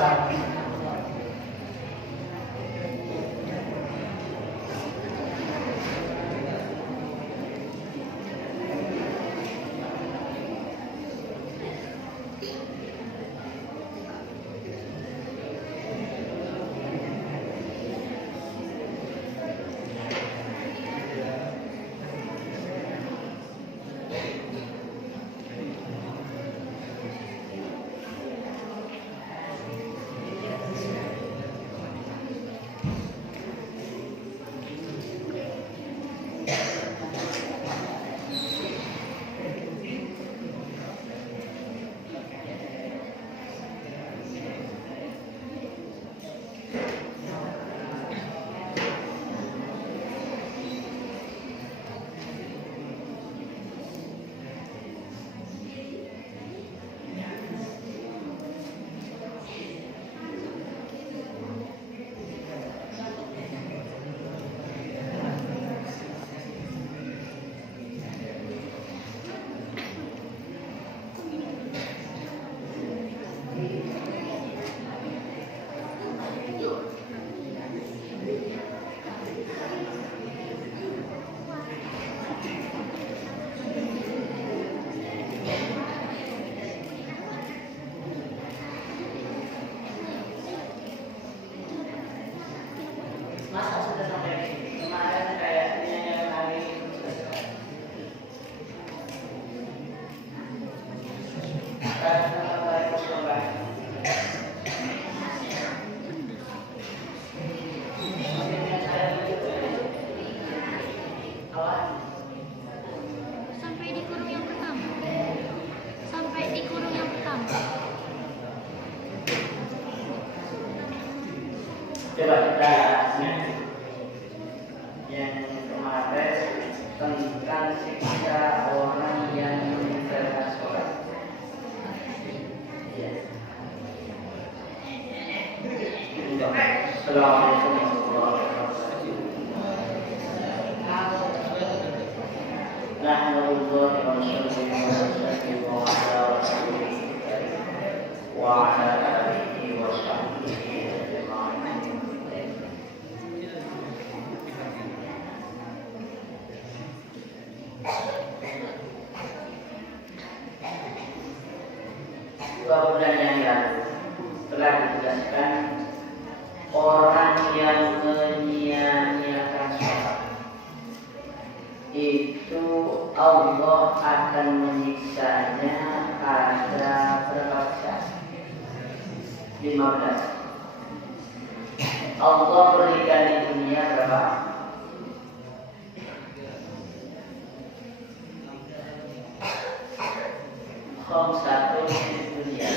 Coba kita lihat yang kemarin tentang siksa orang yang meninggalkan sholat. Ya. Assalamualaikum warahmatullahi wabarakatuh. Nahmadullahi wa nusalli ala rasulillah wa ala alihi wa sahbihi. Dua bulan yang lalu telah dijelaskan orang yang menyia-nyiakan sholat itu Allah akan menyiksanya pada berapa jam? 15. Allah berikan di dunia berapa? Satu di dunia.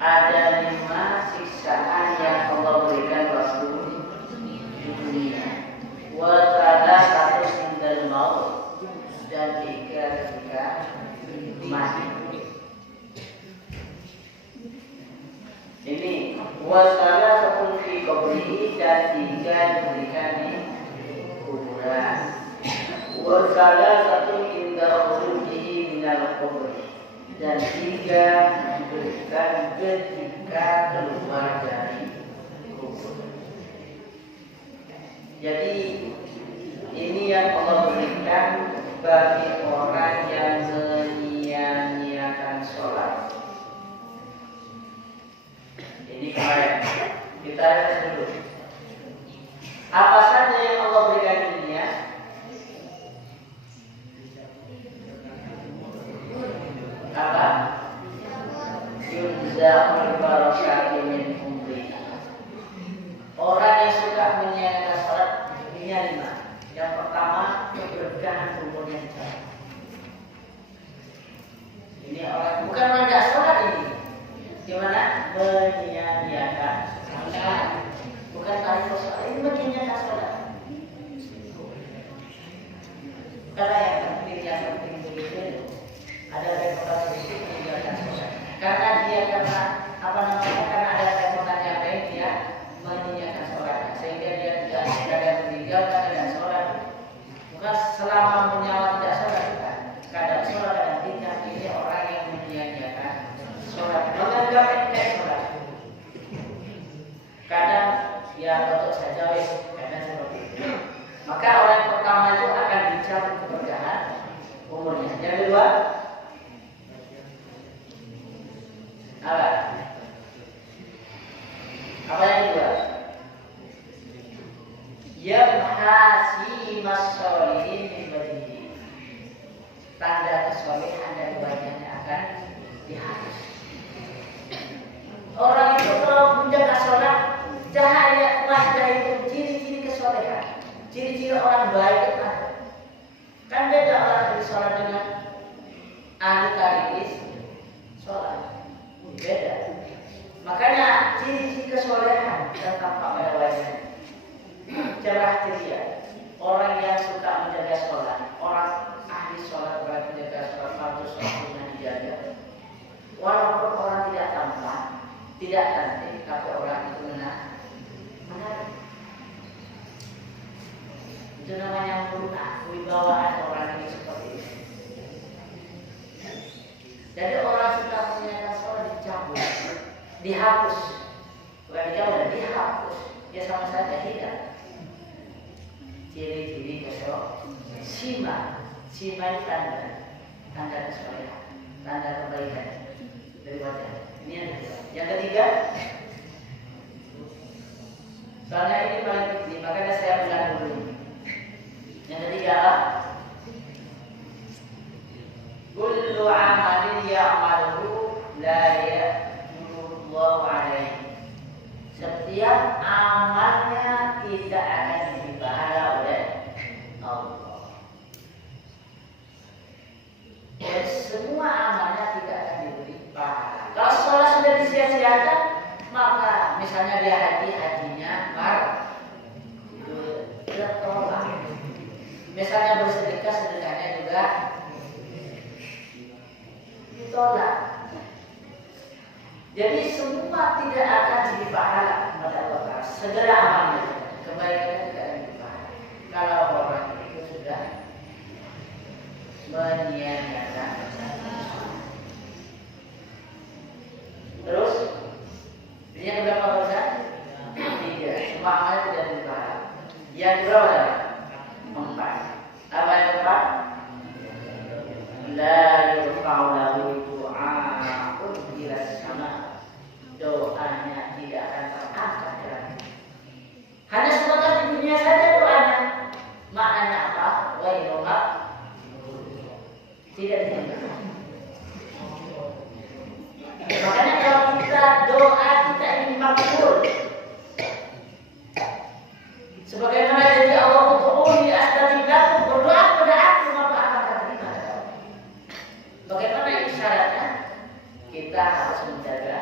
Ada 5 siksaan yang Allah berikan waktu di dunia. Satu indal maut dan 3 ketika mati. Ini satu fi qabri dan 3 diberikan di kuburan. Satu indal dan 3 diberikan ketika keluar dari kubur. Jadi ini yang Allah berikan bagi orang yang menyia-nyiakan sholat. Ini kemarin kita lihat dulu. Apa saja yang Allah berikan di dunia? Apa? Yunza'ul barakati min umri. Orang yang suka menyia-nyiakan salat dunia 5. Yang pertama, keberkahan umurnya jauh. Ini orang bukan orang tidak salat ini. Gimana? Menyia-nyiakan salat. Bukan tadi salat, ini menyia-nyiakan salat. Karena yang penting begitu ada reputasi meninggalkan sholat. Karena dia karena apa umurnya. Yang kedua, apa? Apa yang kedua? Yamhasi masolihin min wajhihi. Tanda kesolehan dari wajahnya akan dihapus. Orang itu kalau menjaga sholat, cahaya wajah itu ciri-ciri kesolehan, ciri-ciri orang baik itu ada. Kan beda orang yang sholat dengan ahli tariqis sholat, beda. Makanya ciri-ciri kesolehan yang tampak pada wajahnya cerah ceria. Orang yang suka menjaga sholat, orang ahli sholat, orang menjaga sholat, fardu sholatnya dijaga. Walaupun orang tidak tampak, tidak cantik, tapi orang itu menarik. Itu namanya muru'ah, kewibawaan orang ini seperti itu. Jadi orang suka menjaga sholat dicabut, dihapus, bukan dicabut, dihapus. Ya sama saja hilang. Ciri-ciri kesolehan. Sima itu tanda kesolehan, tanda kebaikan dari wajah. Ini yang kedua. Yang ketiga, soalnya ini paling penting, makanya saya ulang dulu. Yang ketiga, kullu amalin ya'maluhu la ya'murullahu alaihi. Setiap amalnya tidak akan diberi pahala oleh Allah. Dan semua amalnya tidak akan diberi pahala. Kalau sholat sudah disia-siakan, maka misalnya dia hajinya itu tertolak. Misalnya bersedekah, sedekahnya juga ditolak. Jadi semua tidak akan jadi pahala kepada Allah. Segera amalnya, kebaikannya tidak akan jadi pahala. Kalau orang itu sudah menyia-nyiakan. Terus, ini yang berapa persen? 3. Semua amalnya tidak jadi pahala. Yang berapa? 4. Apa yang keempat? La yurfa'u lahu du'a'un ila sama. Doanya tidak akan terangkat lagi. Hanya sebatas di dunia saja doanya. Maknanya apa? Wa iroha tidak didengar. Makanya kalau kita doa kita ingin makbul, sebagaimana janji Allah untuk astajib lakum, berdoa kepada aku maka akan terima. Bagaimana ini syaratnya? Kita harus menjaga.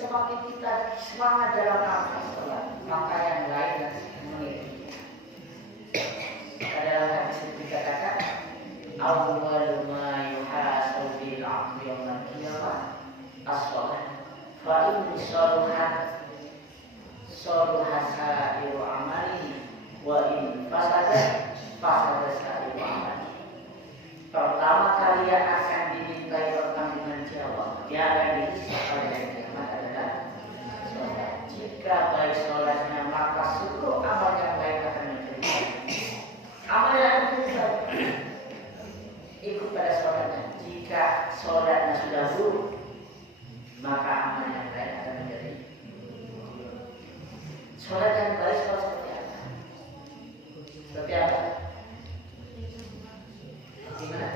Semakin kita semangat dalam amal sholat, maka yang lain nanti mengikuti. Dalam hadis itu dikatakan, awwalu ma yuhasabu bil 'abdi yaumil qiyamah as-shalah. Fa in saluhat sa'iru amali wa in fasada sa'iru amali. Pertama kali yang akan dimintai pertanggungan jawab, yang akan dihisab pada kiamat adalah sholat. Jika baik sholatnya, maka seluruh amal yang baik akan menjadi amal yang baik ikut pada sholatnya. Jika sholatnya sudah buruk, maka amal yang baik akan menjadi sholat yang baik. Sholat seperti apa? Seperti apa? Gimana?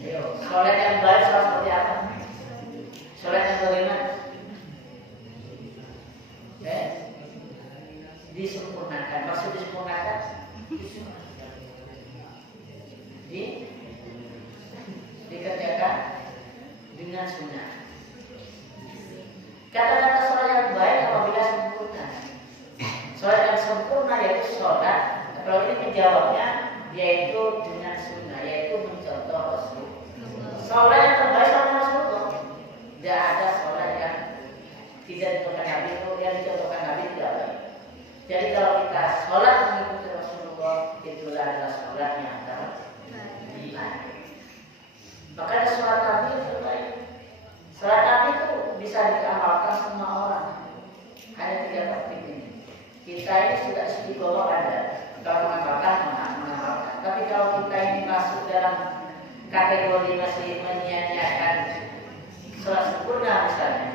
Ayo, sholat yang baik sholat seperti apa? Sholat yang bagaimana? Disempurnakan. Maksud disempurnakan? Dikerjakan dengan sunnah. Kata-kata sholat yang baik apabila sempurna. Sholat yang sempurna yaitu sholat. Kalau ini menjawabnya yaitu dengan sunnah, yaitu mencontoh Rasul. Sholat yang terbaik sholat Rasulullah. Tidak ada sholat yang tidak dicontohkan Nabi, itu yang dicontohkan Nabi tidak baik. Jadi kalau kita sholat mengikuti Rasulullah, itulah adalah sholat yang terbaik. Makanya sholat Nabi itu terbaik. Sholat Nabi itu bisa diamalkan semua orang. Hanya 3 topik ini. Kita ini sudah istiqomah ada. Kalau kategori masih menyia-nyiakan sholat sempurna misalnya.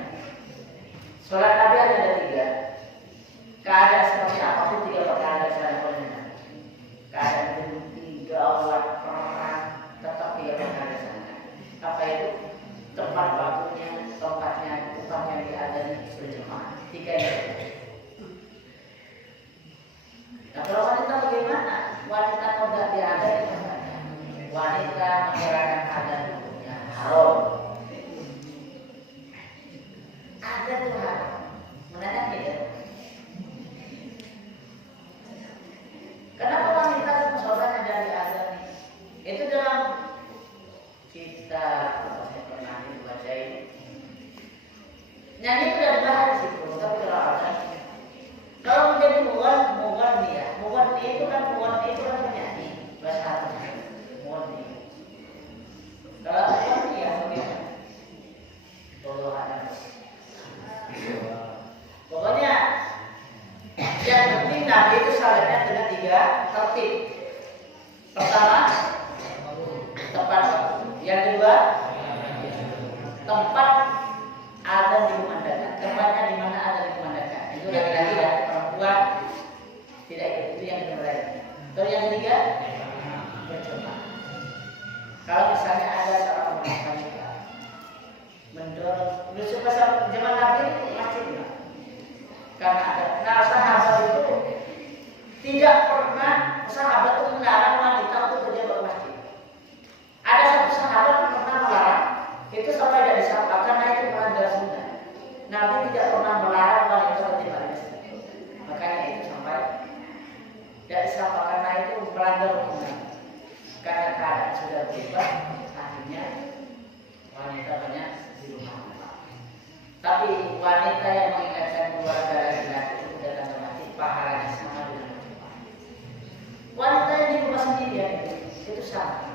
Sholat Nabi ada 3. Keadaan seperti apapun 3 perkara misalnya pernah. Keadaan genting, gawat, perang, tetap 3 perkara sana. Apa itu? Tempat waktunya, tempatnya diadani berjemaah. 3 itu. Nah kalau wanita bagaimana? Wanita kalau tidak diadani misalnya, wanita mengerahkan adat hukumnya haram. Adat itu haram. Menanyakan tidak? Kenapa wanita sholatnya dari azan? Itu dalam kitab apa saya pernah dibaca ini. Nyanyi itu tidak dibahas di situ, tapi kalau azan, kalau menjadi mughani itu kan penyanyi bahasa Arabnya. Mughani. Kalau mughani ya bagaimana? Pokoknya yang penting Nabi itu salatnya dengan 3 tertib. Pertama, tepat waktu. Yang kedua, tempat azan dikumandangkan. Tempatnya di mana azan dikumandangkan. Itu laki-laki dan perempuan tidak itu yang kedua. Terus yang ketiga, berjemaah. Kalau misalnya ada seorang wanita mendorong, dulu pas zaman Nabi itu masjidnya. Karena ada, nah sahabat itu tidak pernah sahabat itu melarang wanita untuk berjamaah ke masjid. Ada satu sahabat yang pernah melarang, itu sampai tidak disapa karena itu melanggar sunnah. Nabi tidak pernah melarang wanita berjamaah ke masjid. Makanya itu sampai tidak disapa karena itu melanggar sunnah. Karena keadaan sudah berubah, akhirnya wanita banyak di rumah. Tapi wanita yang mengingatkan keluarga laki-laki untuk datang ke masjid, pahalanya sama dengan wanita yang di rumah sendirian itu sama.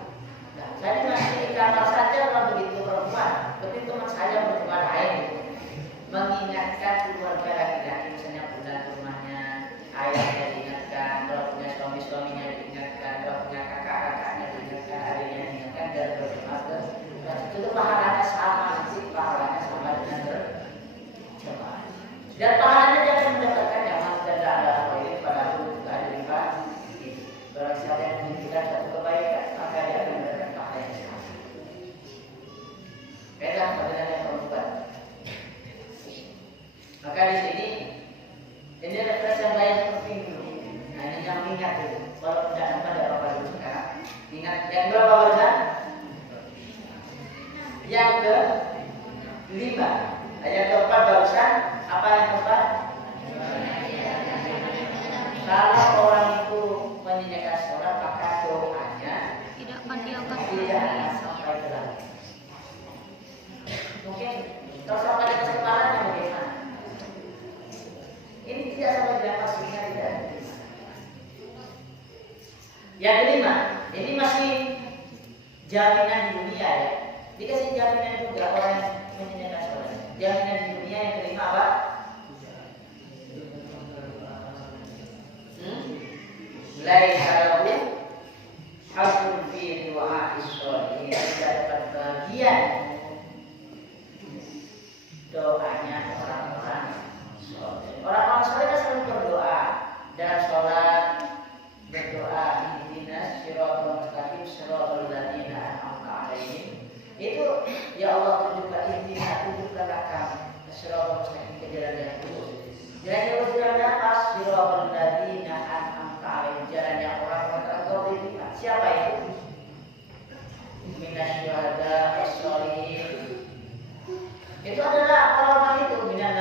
Nah, saya masih di kamar saja orang begitu perempuan, tapi teman saya berbuat lain mengingatkan keluarga laki-laki, misalnya pulang ke rumahnya, ayahnya diingatkan, kalau punya suaminya diingatkan, kalau punya kakak-kakaknya diingatkan, adiknya diingatkan, dan berjemaah ke masjid. Itu pahalanya sama, nanti pahalanya sama dengan berjemaah. Dan pahalanya dia akan mendapatkan yang tidak ada poin pada juga ada lipat. Barang siapa yang menunjukkan satu kebaikan, maka dia akan mendapatkan pahala yang sama. Beda dengan yang perempuan. Maka di sini ini ada perasaan yang penting dulu. Nah ini yang ingat dulu. Kalau tidak nampak ada apa-apa dulu sekarang. Ingat yang berapa barusan? Yang ke-5. Yang ke-4 barusan. Apa yang ke-4? Kalau orang itu menyenangkan sholat, maka doanya tidak akan sampai ke dalam. Mungkin kalau sampai ke kepalanya bagaimana? Ini tidak sampai di atas sehingga tidak. Yang ke-5, ini masih jaminan di dunia ya. Dikasih jaminan juga orang yang menyenangkan sholat. Jaminan di dunia yang ke-5 apa? Laisa lahu haqqun fi du'a'is sholihin, tidak dapat bagian doanya orang-orang soleh. Orang-orang soleh kan selalu berdoa dalam sholat, berdoa ihdinas shiratal mustaqim shiratal ladzina an'amta 'alaihim. Itu ya Allah tunjukkanlah kami shiratal mustaqim ke jalan yang lurus. Jalan yang lurus jalan apa? Shiratal ladzina an'amta 'alaihim, jalannya orang-orang telah diberikan. Siapa itu? Minasyuhada as-sholihin. Itu adalah orang-orang itu minan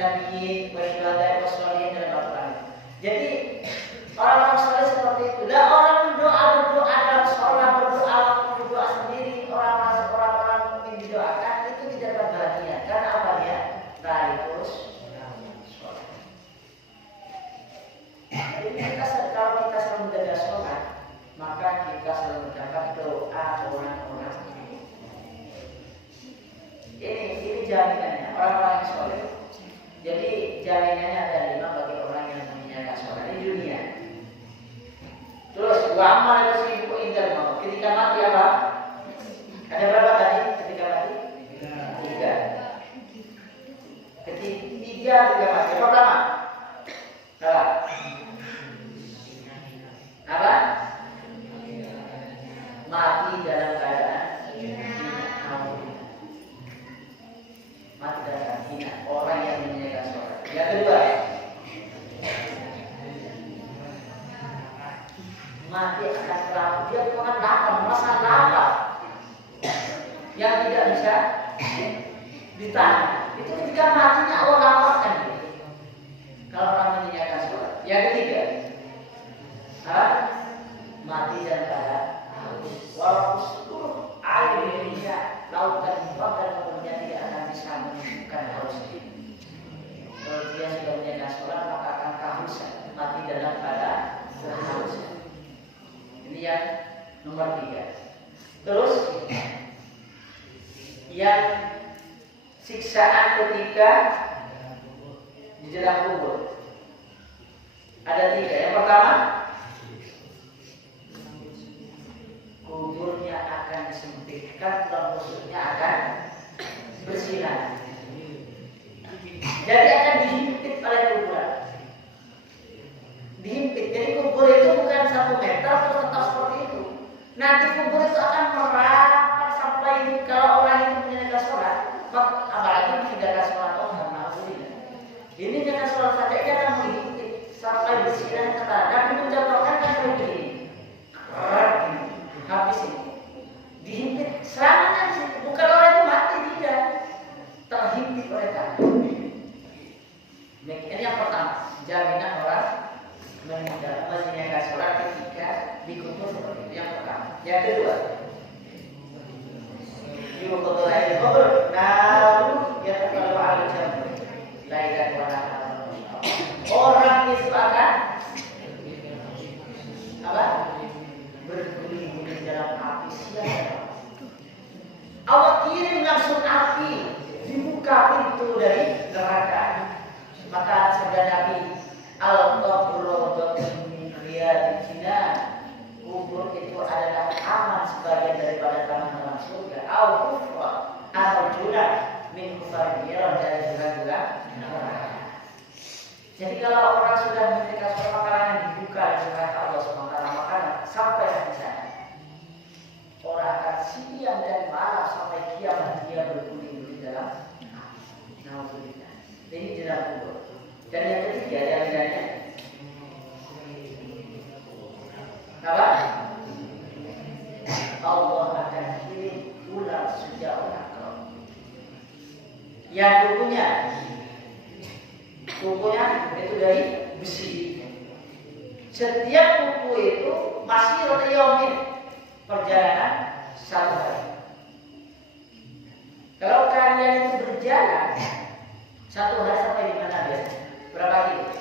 nabiyyin wasyuhada was-sholihin dalam Al-Qur'an. Jadi orang-orang soleh seperti itu. Lah orang berdoa dalam sholat, berdoa sendiri, orang-orang mukmin didoakan itu tidak berbahagia. Karena apa dia? Tarikus sholat. Jadi kalau kita selalu menjaga sholat, maka kita selalu mendapat doa orang-orang. Ini jaminannya orang-orang yang soleh. Jadi jaminannya ada 5 bagi orang yang menjaga sholat di dunia. Terus wa amal sibuk indah mau. mati akan selalu. Dia bukan lapar, merasa lapar yang tidak bisa ditahan. Itu ketika matinya Allah laparkan dia. Kalau orang meninggalkan sholat. Yang ketiga, mati dalam keadaan haus. Walaupun seluruh air di Indonesia, lautan dan kemudian tidak akan bisa menyembuhkan haus ini. Kalau dia sudah meninggalkan sholat, maka akan kehausan, mati dalam keadaan kehausan. Ini yang nomor 3. Terus yang siksaan ketika di dalam kubur ada 3. Yang pertama, kuburnya akan disempitkan, tulang rusuknya akan bersinar. Jadi akan dihimpit oleh kuburan. Dihimpit. Jadi kubur itu bukan 1 meter terus tetap seperti itu. Nanti kubur itu akan merapat sampai kalau orang itu menjalankan sholat, apalagi menjalankan sholat ini dengan sholat saja dia akan menghimpit sampai bersinar ke tanah. Nabi mencontohkan kan begini, habis ini dihimpit serangan, bukan orang itu mati, tidak terhimpit oleh tanah. Ini yang pertama, jaminan orang menjalankan sholat ketika dikubur seperti itu. Yang pertama. Yang kedua, yuqadul air kubur, lalu dia terlalu alijam, lailan wala. Orang itu akan berguling-guling dalam api siapa? Allah kirim langsung api di muka pintu dari neraka. Maka sabda Nabi, al-qabru min riyadil jinan, kubur itu adalah aman sebagian daripada taman-taman surga. Al-kufra al-julah min kufar nirah, dari bulan-bulan neraka. Jadi kalau orang sudah meninggalkan sholat, makanan dibuka di neraka Allah SWT, makanan sampai di sana. Orang akan siang dan malam sampai kiamat dia berguling-guling dalam naudzubillah. Ini dalam kubur. Dan yang ketiga, jaminannya apa? Allah akan kirim ular sejauh akal. Yang kukunya itu dari besi. Setiap kuku itu masih yomin, perjalanan 1 hari. Kalau kalian itu berjalan 1 hari sampai di mana biasanya? Berapa kilo?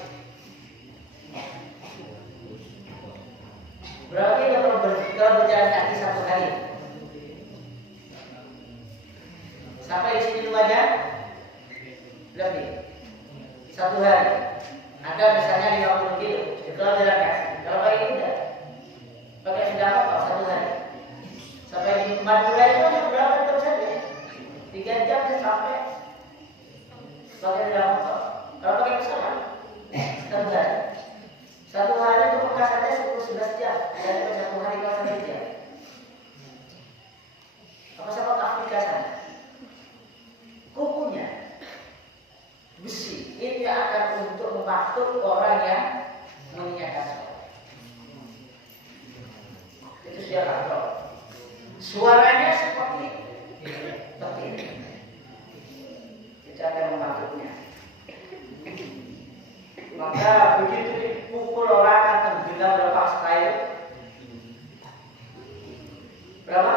Berapa kilo kalau berjalan kaki 1 hari? Sampai di sini aja lebih 1 hari. Ada misalnya 50 kilo. Kalau jalan kaki, kalau pakai kuda, pakai sepeda motor 1 hari. Sampai di Madura itu hanya berapa jam saja? 3 jam sampai. Pakai sepeda motor. Kalau pakai pesawat, 1 hari. 1 hari itu Mekah saja 10-11 jam. Dan 1 hari kalau 1 jam. Apa sama Afrika sana? Kukunya besi itu akan untuk mematuk orang yang meninggalkan sholat. Itu dia kalau suaranya seperti ini. Itu akan mematuknya. Maka begitu dipukul orang akan tenggelam berapa style? Berapa?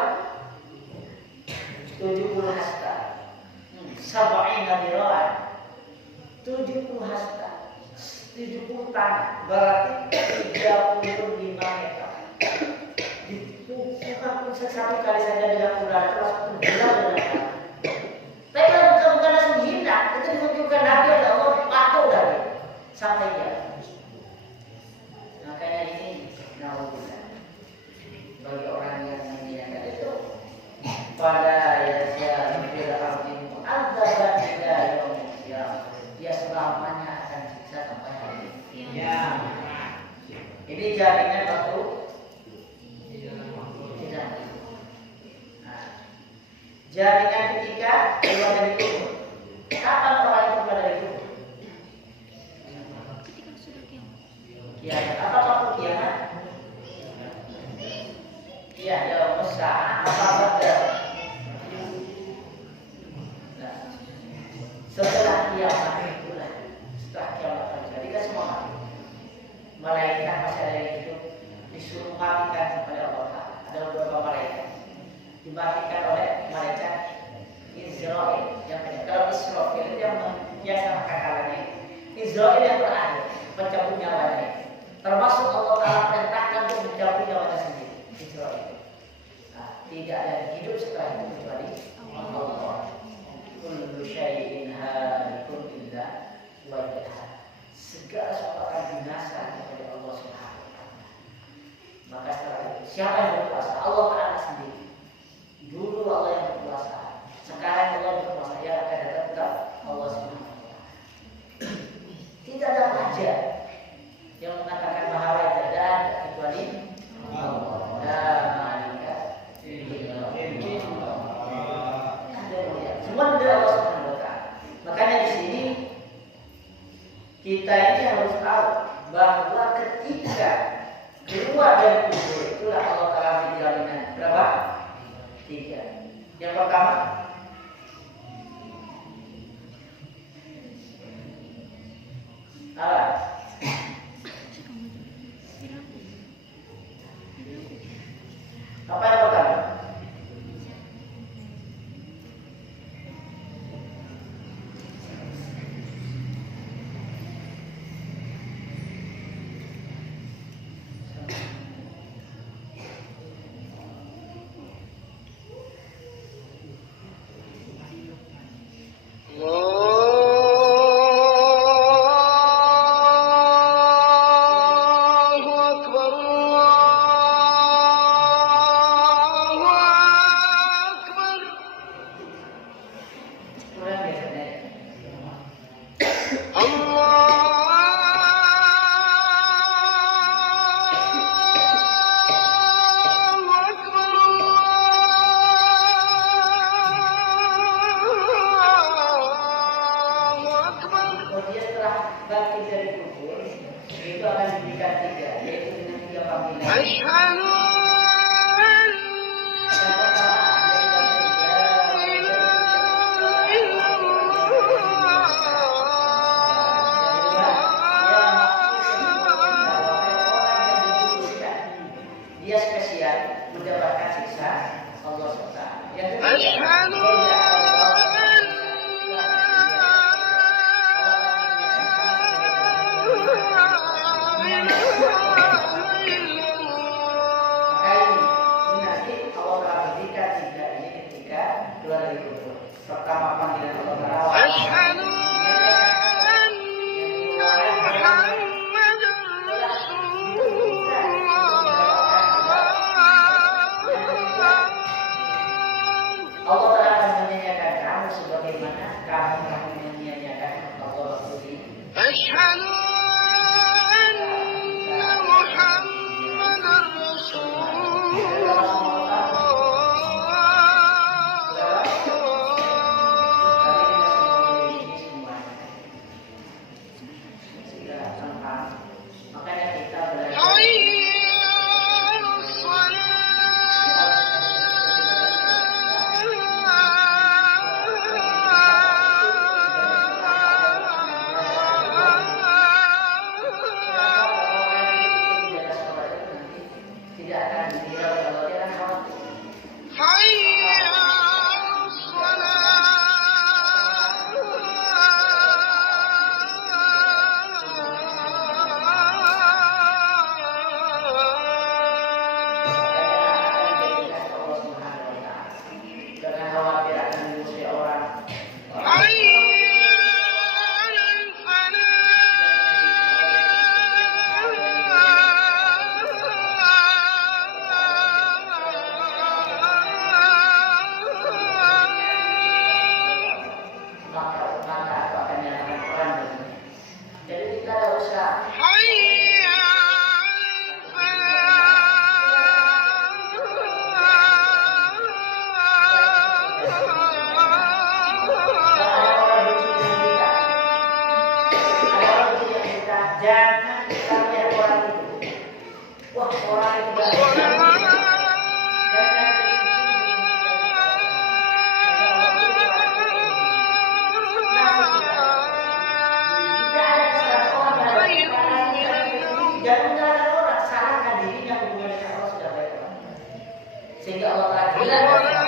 70 hasta. Sab'ina dira'an. 70 hasta. 70 tanah. Berarti 35 meter. Dipukulkan satu kali saja dengan ular itu langsung tenggelam dengan tanah. Tapi kalau bukan langsung hilang, itu menunjukkan Nabi ada Allah patuh dari sampai dia. Makanya ini naudzubillah bagi orang yang menginginkan itu pada ya bil ardi mu'adzaban ila yaumil qiyamah, dia selamanya akan siksa sampai hari kiamat. Ya. Ini jaminan waktu tidak. Nah, jaminan ketika keluar dari kubur. Kapan orang itu keluar dari kubur? Kiamat. Apa waktu kiamat? Ya, ya Musa, apa betul? Nah, setelah kiamat itulah, setelah kiamat terjadi kan semua mati. Malaikat masih ada yang hidup disuruh matikan oleh Allah Ta'ala. Ada beberapa malaikat dimatikan oleh malaikat Israel yang punya. Kalau Israel itu yang sama kakalannya, Israel yang terakhir mencabut nyawanya. Termasuk Allah Ta'ala perintahkan untuk mencabut nyawanya sendiri. Israel. Nah, tidak ada yang hidup setelah itu kecuali Allah. Kullu syai'in halikun illa wajhah. Segala sesuatu akan binasa kepada Allah Subhanahu wa Ta'ala. Maka setelah itu siapa yang berkuasa? Allah Ta'ala sendiri. Dulu Allah yang berkuasa. Sekarang Allah berkuasa. Ya akan datang tetap Allah Subhanahu wa Ta'ala. Tidak ada raja yang mengatakan maha raja dan kecuali Allah. Semua dari Allah Subhanahu wa Ta'ala. Makanya di sini kita ini harus tahu bahwa ketika keluar dari kubur itulah Allah Ta'ala beri jaminan. Berapa? 3. Yang pertama, apa? Apa yang pertama? Jangan kita lihat orang itu. Wah, orang itu jangan menyalahkan orang, salahkan dirinya hubungan dengan Allah sudah baik. Sehingga Allah Ta'ala bilang